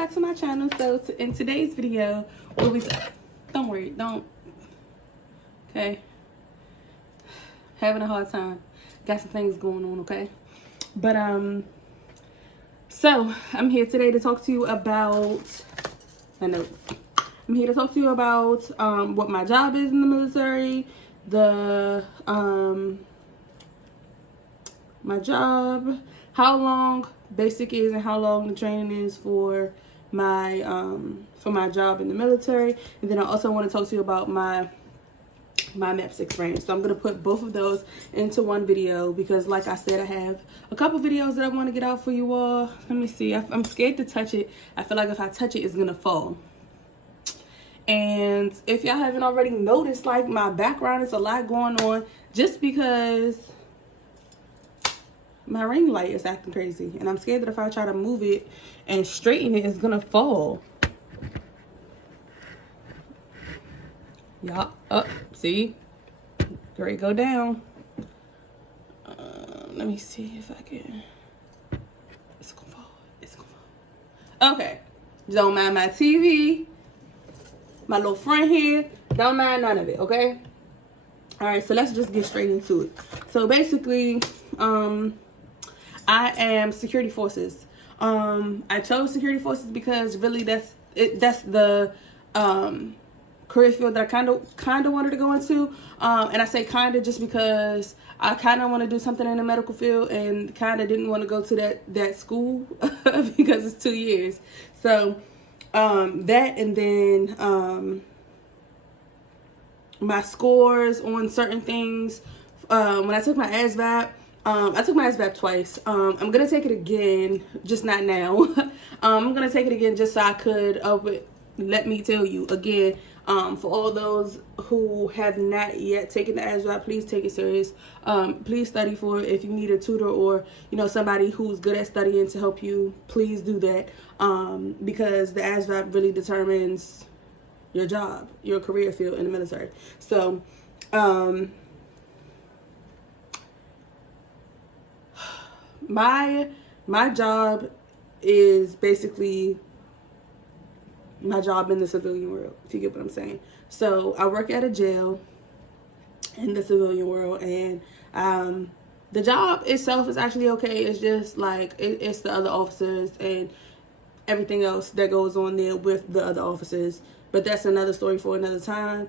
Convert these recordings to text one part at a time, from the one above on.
back to my channel. So in today's video, don't worry, okay, having a hard time, got some things going on, okay, but so I'm here today to talk to you about my notes. I'm here to talk to you about what my job is in the military, my job, how long basic is and how long the training is for my job in the military. And then I also want to talk to you about my MEPS experience. So I'm going to put both of those into one video because, like I said, I have a couple videos that I want to get out for you all. Let me see. I'm scared to touch it. I feel like if I touch it, it's going to fall. And if y'all haven't already noticed, like, my background is a lot going on just because my ring light is acting crazy, and I'm scared that if I try to move it and straighten it, it's gonna fall. Y'all, up, see, great, go down. Let me see if I can. It's gonna fall. It's gonna fall. Okay, don't mind my TV, my little friend here. Don't mind none of it. Okay. All right, so let's just get straight into it. So basically, I am security forces. I chose security forces because really that's the career field that I kind of wanted to go into. And I say kind of just because I kind of want to do something in the medical field and kind of didn't want to go to that school because it's 2 years. So that, and then my scores on certain things. When I took my Asvab, I took my Asvab twice. I'm going to take it again, just not now. I'm going to take it again just so I could, but let me tell you again, for all those who have not yet taken the Asvab, please take it serious. Please study for it. If you need a tutor or, somebody who's good at studying to help you, please do that. Because the Asvab really determines your job, your career field in the military. So, my job is basically my job in the civilian world, if you get what I'm saying. So I work at a jail in the civilian world, and the job itself is actually okay. It's just like it's the other officers and everything else that goes on there with the other officers, but that's another story for another time.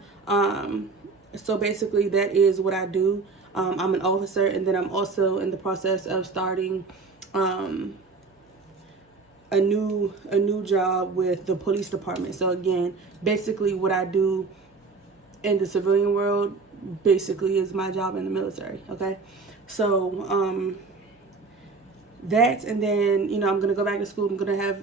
So basically that is what I do. I'm an officer, and then I'm also in the process of starting a new job with the police department. So again, basically what I do in the civilian world basically is my job in the military. Okay, so that, and then I'm gonna go back to school. I'm gonna have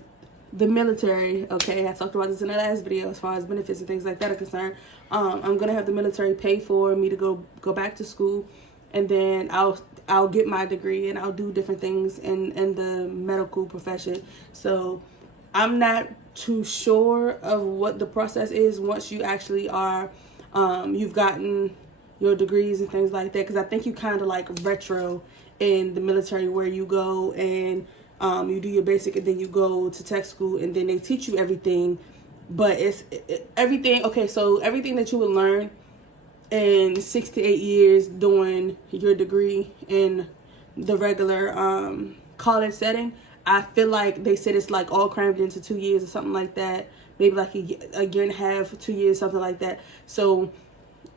the military, okay, I talked about this in the last video as far as benefits and things like that are concerned. I'm gonna have the military pay for me to go back to school, and then I'll get my degree and I'll do different things in the medical profession. So I'm not too sure of what the process is once you actually are you've gotten your degrees and things like that, because I think you kind of like retro in the military, where you go and you do your basic, and then you go to tech school, and then they teach you everything. But everything, okay, so everything that you would learn in 6 to 8 years doing your degree in the regular college setting, I feel like they said it's like all crammed into 2 years or something like that. Maybe like a year and a half, 2 years, something like that. So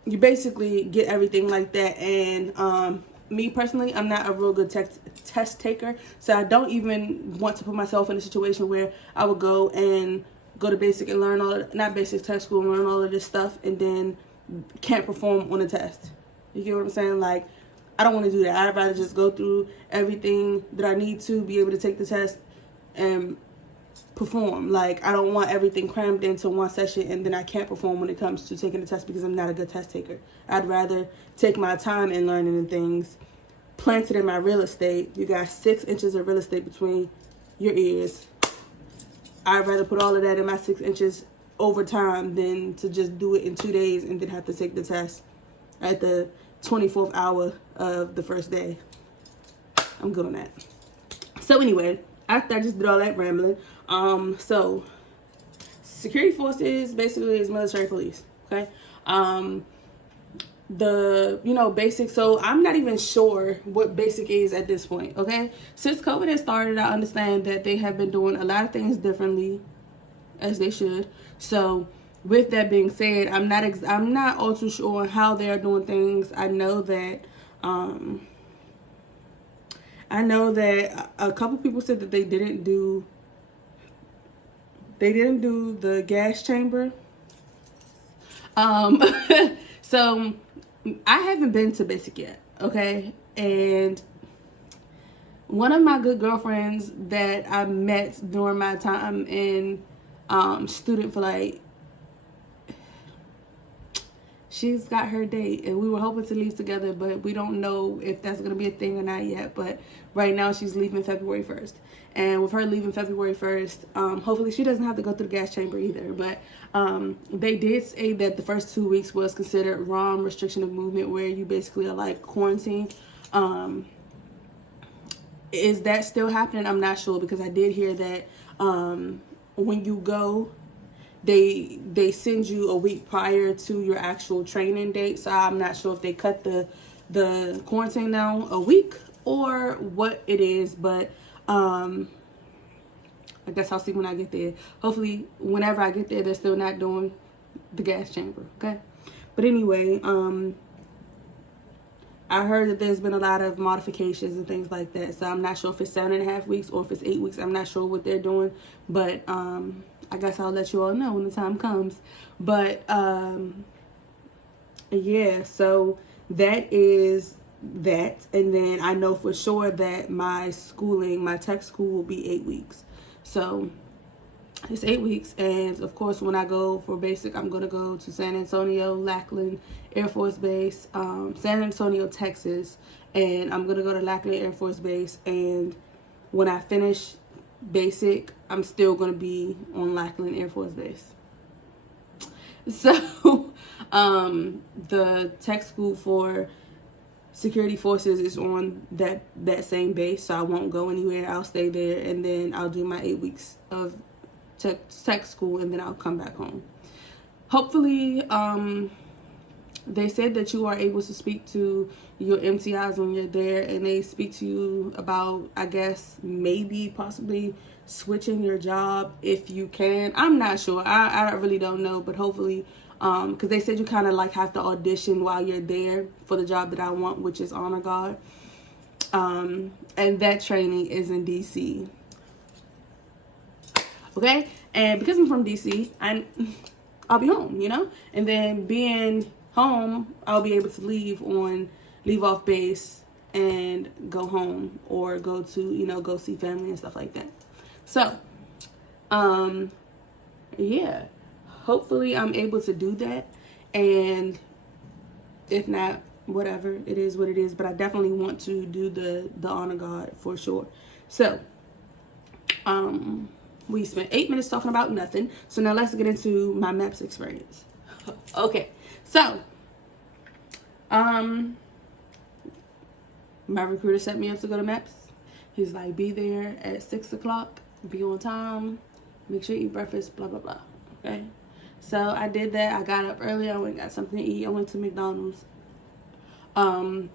you basically get everything like that. And me personally, I'm not a real good test taker, so I don't even want to put myself in a situation where I would go to basic and learn all of, not basic, tech school, and learn all of this stuff, and then can't perform on a test. You get what I'm saying? Like, I don't want to do that. I'd rather just go through everything that I need to be able to take the test and perform. Like, I don't want everything crammed into one session and then I can't perform when it comes to taking the test because I'm not a good test taker. I'd rather take my time in learning and things, planted in my real estate. You got 6 inches of real estate between your ears. I'd rather put all of that in my 6 inches over time than to just do it in 2 days and then have to take the test at the 24th hour of the first day. I'm good on that. So anyway, after I just did all that rambling, So security forces basically is military police. Okay. Basic. So I'm not even sure what basic is at this point. Okay. Since COVID has started, I understand that they have been doing a lot of things differently, as they should. So with that being said, I'm not all too sure on how they are doing things. I know that a couple people said that they didn't do the gas chamber. So I haven't been to basic yet, okay? And one of my good girlfriends that I met during my time in student flight, she's got her date, and we were hoping to leave together, but we don't know if that's going to be a thing or not yet. But right now she's leaving February 1st. And with her leaving February 1st, hopefully she doesn't have to go through the gas chamber either. But they did say that the first 2 weeks was considered ROM, restriction of movement, where you basically are like quarantined. Is that still happening? I'm not sure, because I did hear that when you go, they send you a week prior to your actual training date. So I'm not sure if they cut the quarantine down a week or what it is, but I guess I'll see when I get there. Hopefully whenever I get there, they're still not doing the gas chamber. Okay. But anyway, I heard that there's been a lot of modifications and things like that. So I'm not sure if it's 7.5 weeks or if it's 8 weeks. I'm not sure what they're doing, but I guess I'll let you all know when the time comes. But yeah, so that is that. And then I know for sure that my tech school will be 8 weeks. So it's 8 weeks. And of course, when I go for basic, I'm going to go to San Antonio, Lackland Air Force Base, San Antonio, Texas. And I'm going to go to Lackland Air Force Base. And when I finish basic, I'm still going to be on Lackland Air Force Base. So the tech school for security forces is on that same base, so I won't go anywhere. I'll stay there, and then I'll do my 8 weeks of tech school, and then I'll come back home. Hopefully, they said that you are able to speak to your MTIs when you're there, and they speak to you about, I guess, maybe possibly switching your job if you can. I'm not sure. I really don't know, but hopefully, because they said you kind of like have to audition while you're there for the job that I want, which is honor guard. And that training is in DC. Okay, and because I'm from DC, I'll be home, you know, and then being home, I'll be able to leave off base and go home, or go to, go see family and stuff like that. So, yeah, hopefully I'm able to do that. And if not, whatever, it is what it is. But I definitely want to do the honor guard for sure. So, we spent 8 minutes talking about nothing. So now let's get into my MEPS experience. Okay, so, my recruiter set me up to go to MEPS. He's like, be there at 6 o'clock, be on time, make sure you eat breakfast, blah, blah, blah. Okay, so I did that. I got up early. I went and got something to eat. I went to McDonald's. I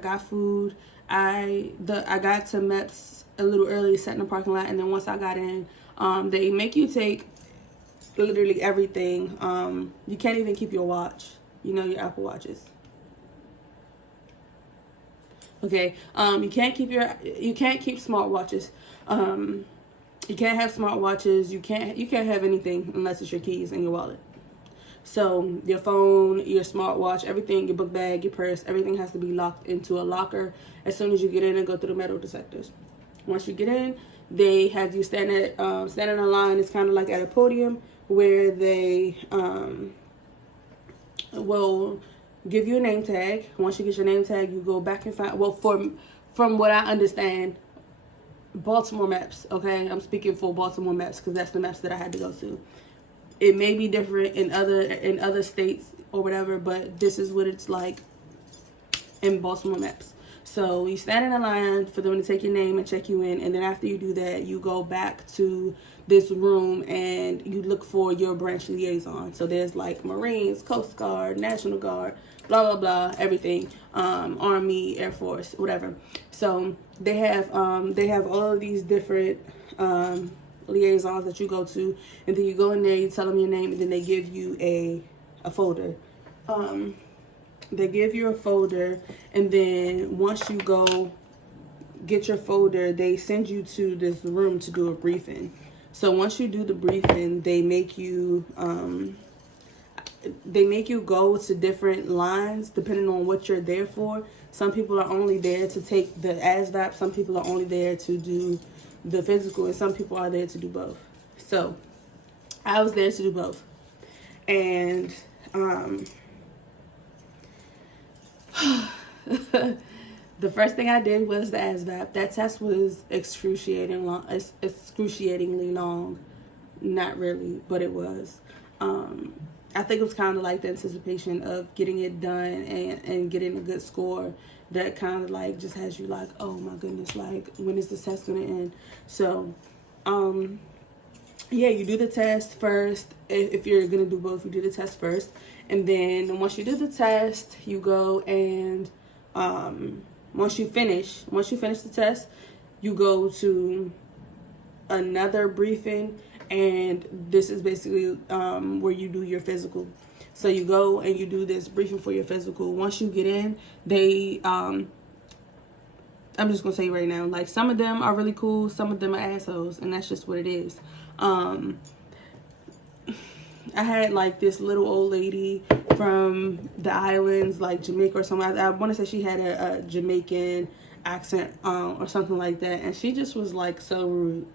got food. I got to MEPS a little early, sat in the parking lot, and then once I got in, they make you take literally everything. You can't even keep your watch, your Apple Watches. Okay, you can't keep smartwatches. You can't have smartwatches. You can't have anything unless it's your keys and your wallet. So your phone, your smartwatch, everything, your book bag, your purse, everything has to be locked into a locker as soon as you get in and go through the metal detectors. Once you get in, they have you stand in a line. It's kind of like at a podium where they will give you a name tag. Once you get your name tag, you go back and find, from what I understand, Baltimore MEPS, okay? I'm speaking for Baltimore MEPS because that's the MEPS that I had to go to. It may be different in other states or whatever, but this is what it's like in Baltimore MEPS. So you stand in a line for them to take your name and check you in, and then after you do that, you go back to this room and you look for your branch liaison. So there's like Marines, Coast Guard, National Guard, blah blah blah, everything, Army, Air Force, whatever. So they have all of these different liaisons that you go to, and then you go in there, you tell them your name, and then they give you a folder. They give you a folder, and then once you go get your folder, they send you to this room to do a briefing. So once you do the briefing, they make you go to different lines depending on what you're there for. Some people are only there to take the Asvab, some people are only there to do the physical, and some people are there to do both. So I was there to do both. And the first thing I did was the Asvab. That test was excruciatingly long. Not really, but it was. I think it was kind of like the anticipation of getting it done and getting a good score that kind of like just has you like, oh my goodness, like when is this test gonna end? So yeah, you do the test first. If you're gonna do both, you do the test first, and then once you do the test, you go and once you finish the test, you go to another briefing, and this is basically where you do your physical. So you go and you do this briefing for your physical. Once you get in, they I'm just gonna say right now, like some of them are really cool, some of them are assholes, and that's just what it is. I had like this little old lady from the islands, like Jamaica or something. I want to say she had a Jamaican accent or something like that, and she just was like so rude.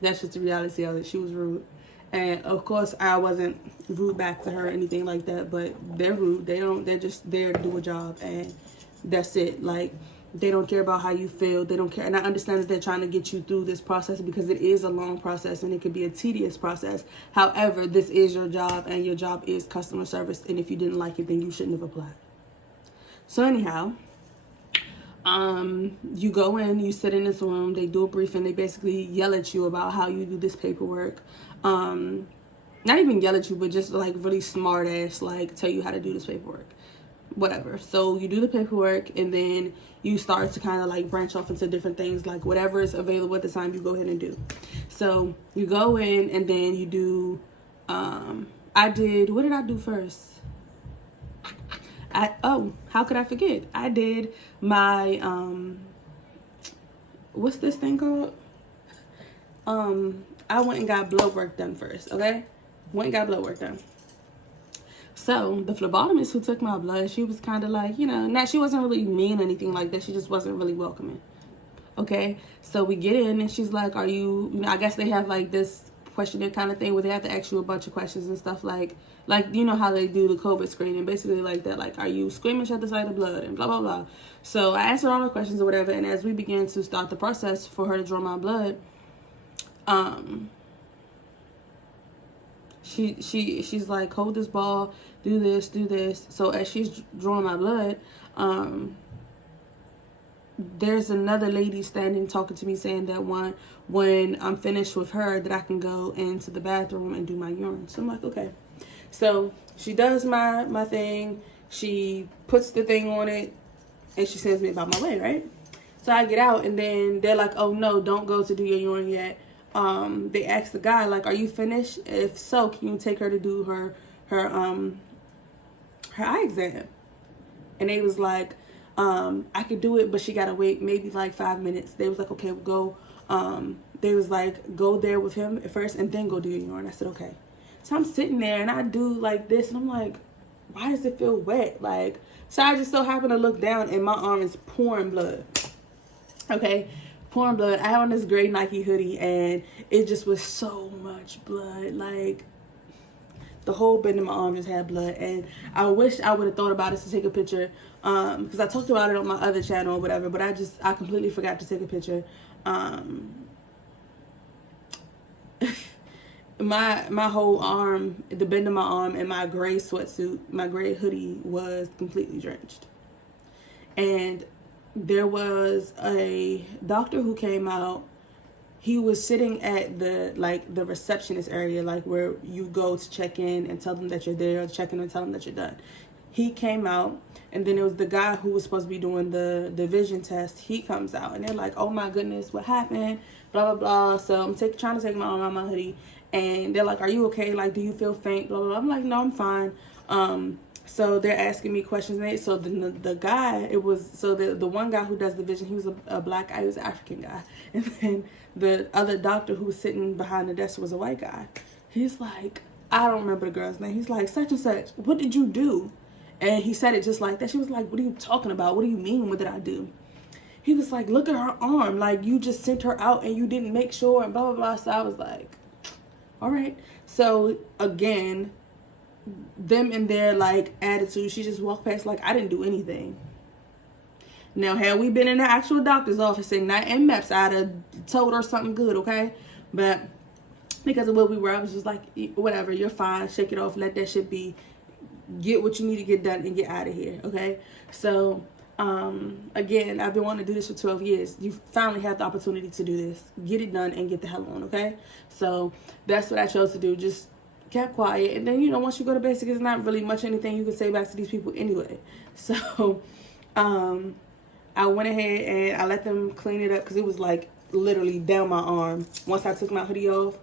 That's just the reality of it. She was rude, and of course I wasn't rude back to her or anything like that. But they're rude. They're just there to do a job, and that's it. Like, they don't care about how you feel. They don't care. And I understand that they're trying to get you through this process because it is a long process and it could be a tedious process. However, this is your job, and your job is customer service. And if you didn't like it, then you shouldn't have applied. So anyhow, you go in, you sit in this room, they do a briefing, they basically yell at you about how you do this paperwork. Not even yell at you, but just like really smart ass, like tell you how to do this paperwork. Whatever. So you do the paperwork, and then you start to kind of like branch off into different things, like whatever is available at the time, you go ahead and do. So you go in, and then you do what did I do first? How could I forget? I did my what's this thing called? I went and got blood work done first. Okay, went and got blood work done. So the phlebotomist who took my blood, she was kind of like, she wasn't really mean or anything like that. She just wasn't really welcoming. Okay, so we get in, and she's like, are you, I guess they have like this questionnaire kind of thing where they have to ask you a bunch of questions and stuff like how they do the COVID screening, basically like that, like, are you squeamish at the sight of blood and blah blah blah. So I answered all the questions or whatever, and as we began to start the process for her to draw my blood, she's like, hold this ball, do this. So as she's drawing my blood, there's another lady standing talking to me, saying that when I'm finished with her, that I can go into the bathroom and do my urine. So I'm like, okay. So she does my thing, she puts the thing on it, and she sends me about my way, right? So I get out, and then they're like, oh no, don't go to do your urine yet. They asked the guy, like, are you finished? If so, can you take her to do her eye exam? And they was like, I could do it, but she gotta wait maybe like 5 minutes. They was like, okay, we'll go. They was like, go there with him at first and then go do your urine. I said, okay. So I'm sitting there, and I do like this, and I'm like, why does it feel wet? Like, so I just so happen to look down, and my arm is pouring blood. Okay, pouring blood. I had on this gray Nike hoodie, and it just was so much blood. Like, the whole bend of my arm just had blood, and I wish I would have thought about it to take a picture, because I talked about it on my other channel or whatever, but I completely forgot to take a picture. My whole arm, the bend of my arm, and my gray sweatsuit, my gray hoodie was completely drenched. And there was a doctor who came out. He was sitting at the receptionist area, like where you go to check in and tell them that you're there, or check in and tell them that you're done. He came out, and then it was the guy who was supposed to be doing the vision test. He comes out, and they're like, oh my goodness, what happened? Blah, blah, blah. So I'm trying to take my arm out my hoodie, and they're like, are you okay? Like, do you feel faint? Blah, blah, blah. I'm like, no, I'm fine. So they're asking me questions. And so the guy, the one guy who does the vision, he was a black guy, he was an African guy. And then the other doctor who was sitting behind the desk was a white guy. He's like, I don't remember the girl's name. He's like, such and such, what did you do? And he said it just like that. She was like, what are you talking about? What do you mean, what did I do? He was like, look at her arm. Like, you just sent her out and you didn't make sure and blah, blah, blah. So I was like, all right. So again, them and their like attitude, she just walked past like I didn't do anything. Now, had we been in the actual doctor's office and not in MEPS, I'd have told her something good, okay? But because of what we were, I was just like, whatever, you're fine, shake it off, let that shit be, get what you need to get done and get out of here, okay? So again, I've been wanting to do this for 12 years. You finally have the opportunity to do this. Get it done and get the hell on, okay? So that's what I chose to do. Just kept quiet, and then, you know, once you go to basic, it's not really much anything you can say back to these people anyway. So I went ahead and I let them clean it up, because it was like literally down my arm. Once I took my hoodie off,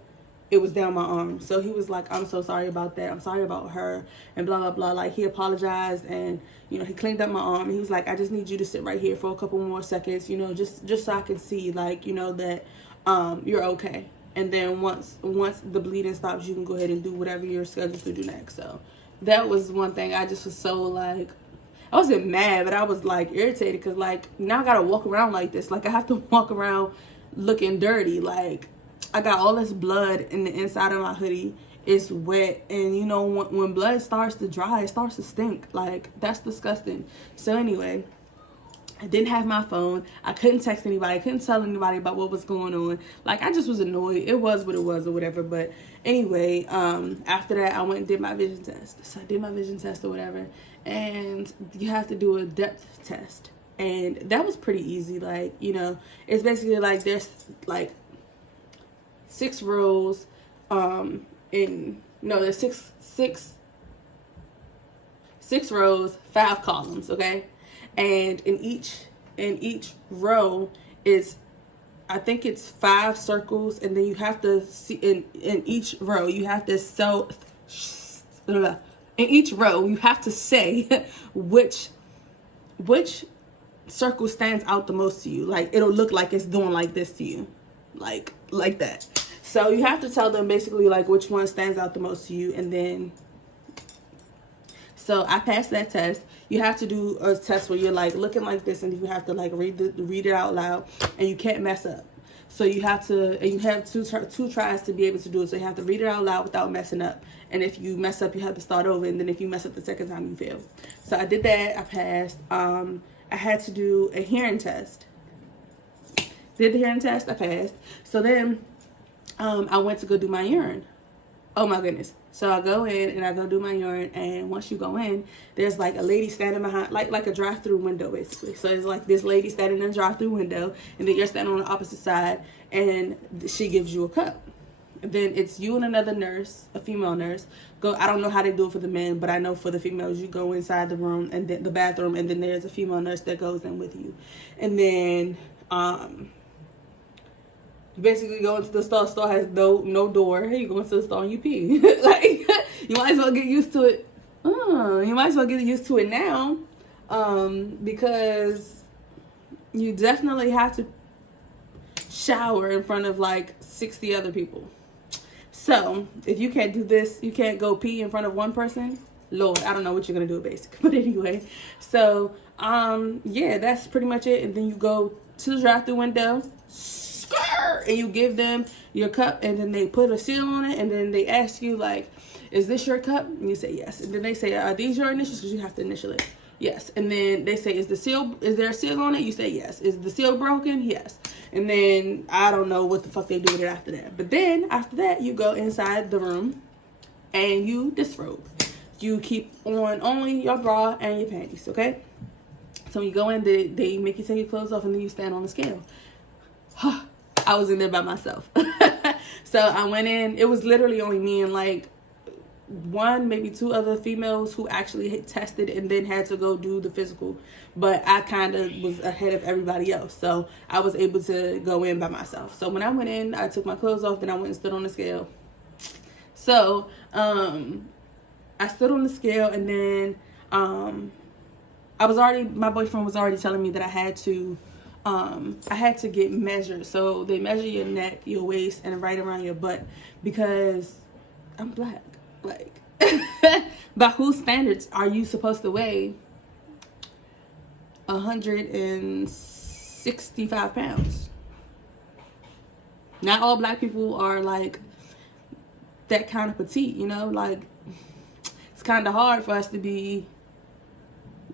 it was down my arm. So he was like, I'm so sorry about that, I'm sorry about her, and blah blah blah. Like, he apologized, and, you know, he cleaned up my arm, and he was like, I just need you to sit right here for a couple more seconds, you know, just so I can see, like, you know, that you're okay. And then once the bleeding stops, you can go ahead and do whatever you're scheduled to do next. So that was one thing. I just was so like, I wasn't mad, but I was like irritated, because like now I gotta walk around like this. Like, I have to walk around looking dirty. Like, I got all this blood in the inside of my hoodie. It's wet, and you know, when blood starts to dry, it starts to stink. Like, that's disgusting. So anyway, I didn't have my phone. I couldn't text anybody. I couldn't tell anybody about what was going on. Like, I just was annoyed. It was what it was, or whatever. But anyway, after that, I went and did my vision test. So I did my vision test or whatever. And you have to do a depth test. And that was pretty easy. Like, you know, it's basically like there's like 6 rows. There's six rows, 5 columns, okay? And in each row is, I think it's 5 circles, and then you have to see in each row you have to in each row you have to say which circle stands out the most to you. Like, it'll look like it's doing like this to you, like that. So you have to tell them basically like which one stands out the most to you, and then. So I passed that test. You have to do a test where you're like looking like this, and you have to like read it out loud, and you can't mess up. So you have to, and you have two tries to be able to do it. So you have to read it out loud without messing up. And if you mess up, you have to start over. And then if you mess up the second time, you fail. So I did that. I passed. I had to do a hearing test. Did the hearing test. I passed. So then I went to go do my urine. Oh my goodness. So I go in and I go do my urine, and once you go in, there's like a lady standing behind, like a drive-through window basically. So it's like this lady standing in a drive-through window, and then you're standing on the opposite side, and she gives you a cup. Then it's you and another nurse, a female nurse. I don't know how they do it for the men, but I know for the females, you go inside the room and then the bathroom, and then there's a female nurse that goes in with you. And then you basically go into the store. Store has no door. You go into the store and you pee. Like, you might as well get used to it. You might as well get used to it now, because you definitely have to shower in front of like 60 other people. So if you can't do this, you can't go pee in front of one person. Lord, I don't know what you're gonna do at basic. But anyway, so yeah, that's pretty much it. And then you go to the drive-through window, and you give them your cup, and then they put a seal on it, and then they ask you like, is this your cup? And you say yes. And then they say, are these your initials? Because you have to initial it. Yes. And then they say, is there a seal on it? You say yes. Is the seal broken? Yes. And then I don't know what the fuck they do with it after that. But then after that, you go inside the room and you disrobe. You keep on only your bra and your panties, okay? So when you go in, they make you take your clothes off and then you stand on the scale. I was in there by myself. So I went in. It was literally only me and like one, maybe two other females who actually tested and then had to go do the physical. But I kind of was ahead of everybody else. So I was able to go in by myself. So when I went in, I took my clothes off, then I went and stood on the scale. So I stood on the scale, and then my boyfriend was already telling me that I had to get measured. So they measure your neck, your waist, and right around your butt, because I'm black. Like, by whose standards are you supposed to weigh 165 pounds? Not all black people are like that kind of petite, you know? Like, it's kind of hard for us to be,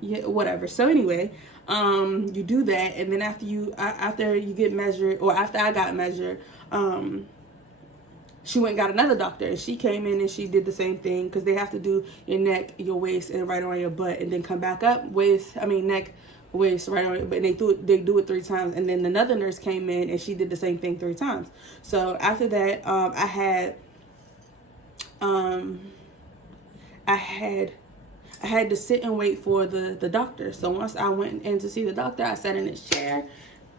yeah, whatever. So anyway, you do that, and then after you get measured, or after I got measured, she went and got another doctor, and she came in and she did the same thing, because they have to do your neck, your waist, and right around your butt, and then come back up, neck, waist, right around, but they do it 3 times. And then another nurse came in and she did the same thing 3 times. So after that, I had to sit and wait for the doctor. So once I went in to see the doctor, I sat in his chair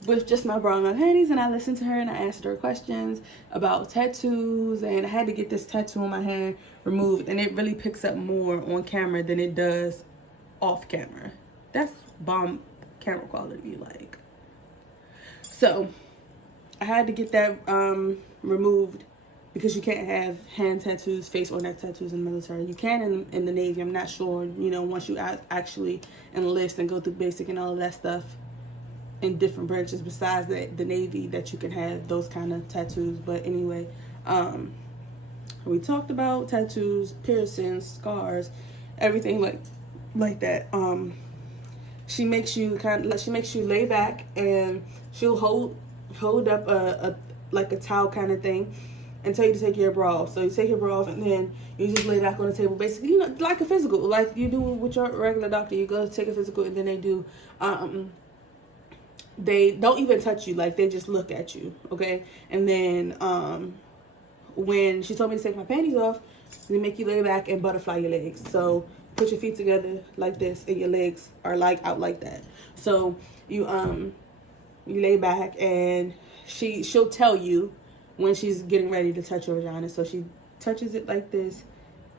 with just my bra and my panties, and I listened to her and I asked her questions about tattoos, and I had to get this tattoo on my hand removed, and it really picks up more on camera than it does off camera. That's bomb camera quality, like. So I had to get that removed, because you can't have hand tattoos, face or neck tattoos in the military. You can in the Navy. I'm not sure, you know, once you actually enlist and go through basic and all of that stuff in different branches besides the Navy, that you can have those kind of tattoos. But anyway, we talked about tattoos, piercings, scars, everything like that. She makes you lay back, and she'll hold up a towel kind of thing, and tell you to take your bra off. So you take your bra off, and then you just lay back on the table, basically, you know, like a physical, like you do with your regular doctor. You go take a physical, and then they don't even touch you, like they just look at you, okay? And then when she told me to take my panties off, they make you lay back and butterfly your legs. So put your feet together like this, and your legs are like out like that. So you lay back, and she'll tell you when she's getting ready to touch your vagina. So she touches it like this,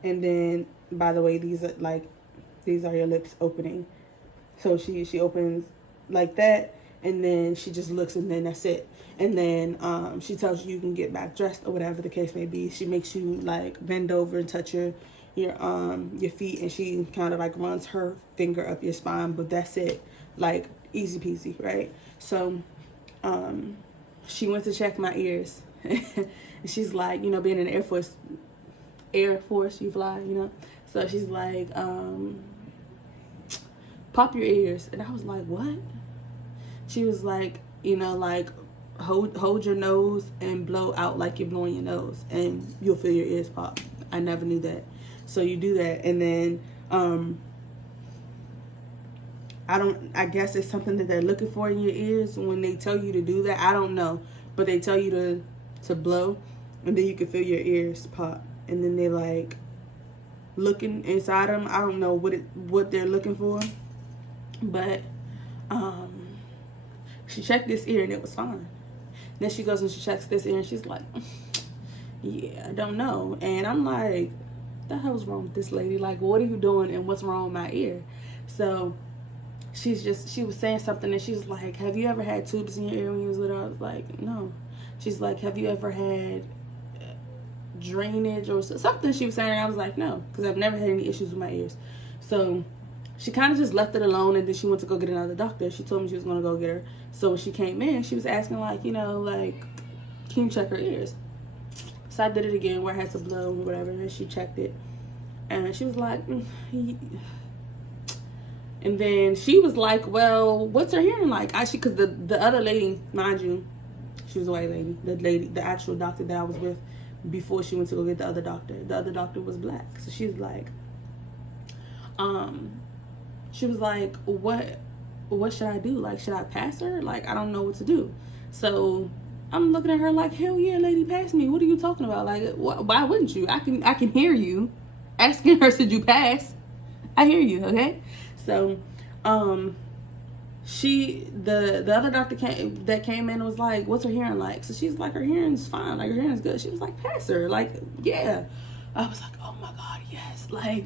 and then, by the way, these are your lips opening. So she opens like that, and then she just looks, and then that's it. And then she tells you can get back dressed, or whatever the case may be. She makes you like bend over and touch your feet, and she kind of like runs her finger up your spine, but that's it, like easy peasy, right? So she went to check my ears. And she's like, you know, being in the Air Force, you fly, you know. So she's like, pop your ears. And I was like, what? She was like, you know, like hold your nose and blow out like you're blowing your nose, and you'll feel your ears pop. I never knew that. So you do that, and then I guess it's something that they're looking for in your ears when they tell you to do that. I don't know, but they tell you to blow, and then you can feel your ears pop, and then they like looking inside them. I don't know what they're looking for, but she checked this ear and it was fine. Then she goes and she checks this ear, and she's like, yeah, I don't know. And I'm like, what the hell's wrong with this lady? Like, what are you doing, and what's wrong with my ear? So she was saying something, and she's like, have you ever had tubes in your ear when you was little? I was like, no. She's like, have you ever had drainage or something? She was saying, and I was like, no, because I've never had any issues with my ears. So she kind of just left it alone, and then she went to go get another doctor. She told me she was going to go get her. So when she came in, she was asking, like, you know, like, can you check her ears? So I did it again, where I had to blow or whatever, and she checked it. And she was like, and then she was like, well, what's her hearing like? Because the other lady, mind you, she was a white lady. The actual doctor that I was with before she went to go get the other doctor was black. So she was like, what what should I do? Like, should I pass her? Like, I don't know what to do. So I'm looking at her like, hell yeah, lady, pass me. What are you talking about? Like, why wouldn't you? I can hear you asking her, should you pass? I hear you, okay? So, the other doctor came in and was like, what's her hearing like? So she's like, her hearing's fine, like, her hearing's good. She was like, pass her, like, yeah. I was like, oh my God, yes. Like,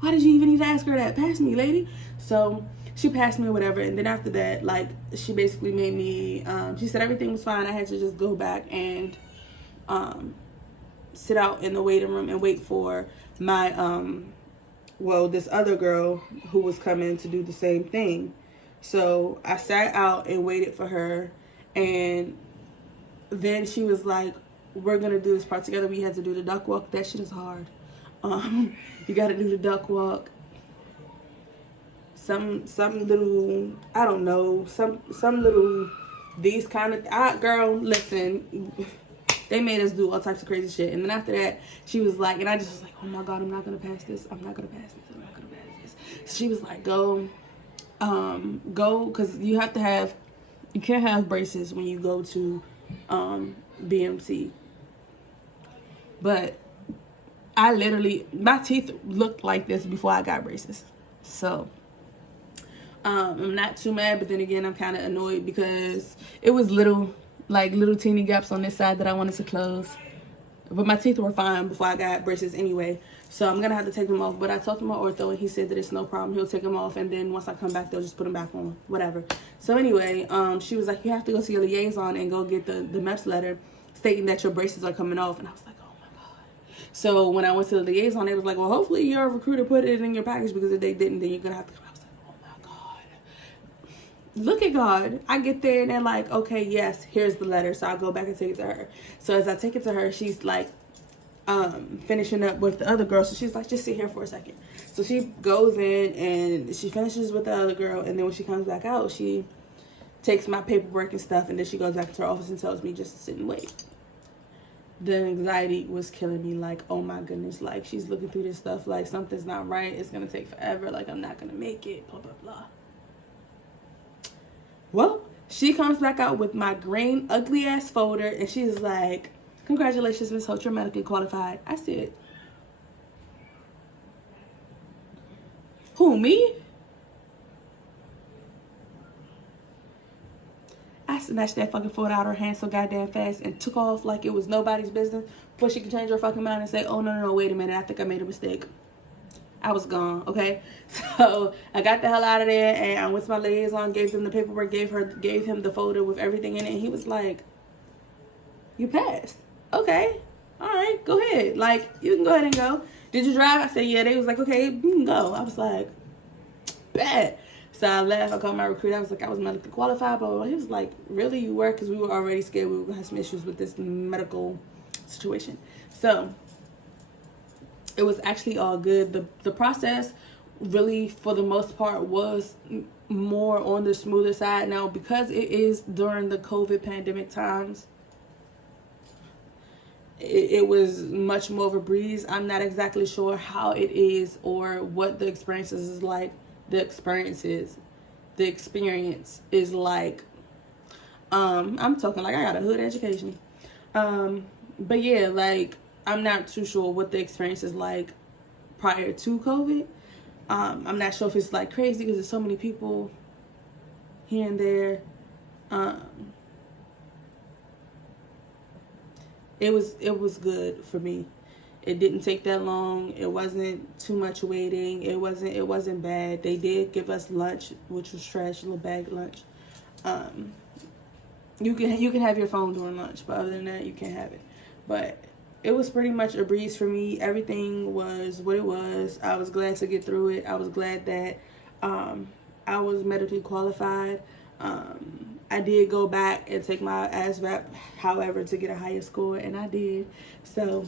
why did you even need to ask her that? Pass me, lady. So she passed me or whatever, and then after that, like, she basically made me, she said everything was fine. I had to just go back and sit out in the waiting room and wait for my, this other girl who was coming to do the same thing. So I sat out and waited for her, and then she was like, we're gonna do this part together. We had to do the duck walk. That shit is hard. You gotta do the duck walk. Some little, I don't know, some little, these kind of, girl, listen, they made us do all types of crazy shit. And then after that, she was like, and I just was like, oh my God, I'm not gonna pass this. I'm not gonna pass this. I'm not gonna pass this. So she was like, go, because you can't have braces when you go to BMC. But I literally, my teeth looked like this before I got braces. So I'm not too mad, but then again, I'm kind of annoyed because it was little teeny gaps on this side that I wanted to close. But my teeth were fine before I got braces anyway. So I'm going to have to take them off. But I talked to my ortho, and he said that it's no problem. He'll take them off, and then once I come back, they'll just put them back on. Whatever. So anyway, she was like, you have to go to your liaison and go get the MEPS letter stating that your braces are coming off. And I was like, oh my God. So when I went to the liaison, they was like, well, hopefully your recruiter put it in your package, because if they didn't, then you're going to have to come. I was like, oh my God. Look at God. I get there, and they're like, okay, yes, here's the letter. So I go back and take it to her. So as I take it to her, she's like, finishing up with the other girl. So she's like, just sit here for a second. So she goes in and she finishes with the other girl, and then when she comes back out, she takes my paperwork and stuff, and then she goes back to her office and tells me just to sit and wait. The anxiety was killing me. Like, oh my goodness, like, she's looking through this stuff, like, something's not right, it's gonna take forever, like, I'm not gonna make it, blah blah blah. Well, she comes back out with my green ugly ass folder, and she's like, congratulations, Miss Holt, you're medically qualified. I said, who, me? I snatched that fucking folder out of her hand so goddamn fast and took off like it was nobody's business before she could change her fucking mind and say, oh, no, wait a minute, I think I made a mistake. I was gone, okay? So I got the hell out of there, and I went to my liaison, gave them the paperwork, gave him the folder with everything in it, and he was like, you passed. Okay, all right, go ahead. Like, you can go ahead and go. Did you drive? I said, yeah. They was like, okay, you can go. I was like, bad. So I left. I called my recruiter. I was like, I was medically qualified, blah, blah, blah. He was like, really, you were? Because we were already scared we were going to have some issues with this medical situation. So it was actually all good. The process really, for the most part, was more on the smoother side. Now, because it is during the COVID pandemic times, it was much more of a breeze. I'm not exactly sure how it is or what the experience is like. The experience is like, I'm talking like I got a hood education. But yeah, like, I'm not too sure what the experience is like prior to COVID. I'm not sure if it's like crazy because there's so many people here and there. It was good for me. It didn't take that long. It wasn't too much waiting. It wasn't bad. They did give us lunch, which was trash, a little bag lunch. You can have your phone during lunch, but other than that, you can't have it. But it was pretty much a breeze for me. Everything was what it was. I was glad to get through it. I was glad that I was medically qualified. I did go back and take my Asvab, however, to get a higher score, and I did. So,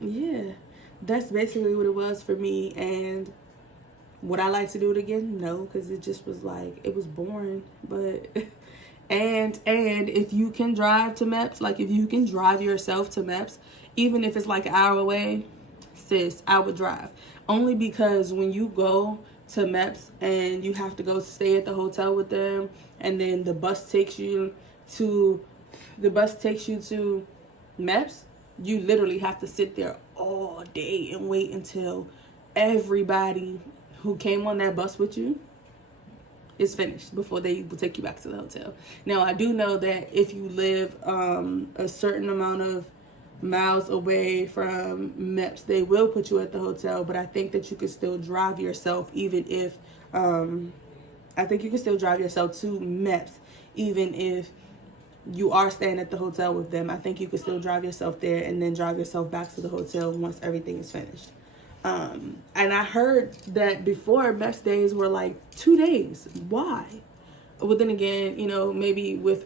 yeah, that's basically what it was for me. And would I like to do it again? No, because it just was like, it was boring. But and if you can drive to MEPS, like if you can drive yourself to MEPS, even if it's like an hour away, sis, I would drive. Only because when you go to MEPS, and you have to go stay at the hotel with them, and then the bus takes you to MEPS, you literally have to sit there all day and wait until everybody who came on that bus with you is finished before they will take you back to the hotel. Now, I do know that if you live a certain amount of miles away from MEPS, they will put you at the hotel, but I think that you could still drive yourself, even if I think you can still drive yourself to MEPS, even if you are staying at the hotel with them. I think you could still drive yourself there and then drive yourself back to the hotel once everything is finished. And I heard that before, MEPS days were like 2 days. Why? But then again, you know, maybe with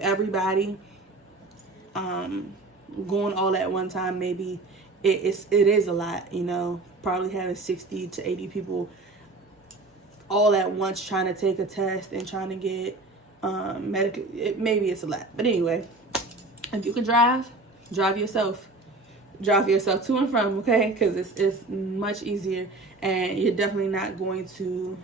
everybody going all at one time, maybe it is a lot, you know, probably having 60 to 80 people all at once trying to take a test and trying to get medical. Maybe it's a lot. But anyway, if you can drive yourself. Drive yourself to and from, okay? Because it's much easier, and you're definitely not going to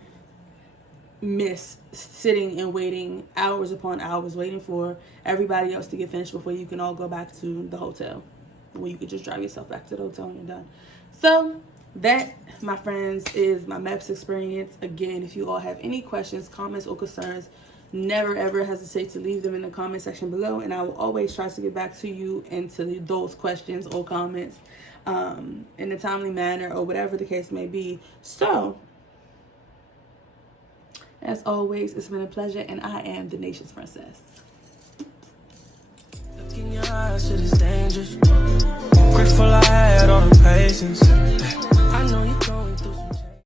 miss sitting and waiting hours upon hours, waiting for everybody else to get finished before you can all go back to the hotel, where you could just drive yourself back to the hotel when you're done. So that, my friends, is my MEPS experience. Again, if you all have any questions, comments, or concerns, never ever hesitate to leave them in the comment section below, and I will always try to get back to you and to those questions or comments in a timely manner, or whatever the case may be. So, as always, it's been a pleasure, and I am the Natuons Princess. Look in your eyes, shit is dangerous. Grateful I had all the patience. I know you don't.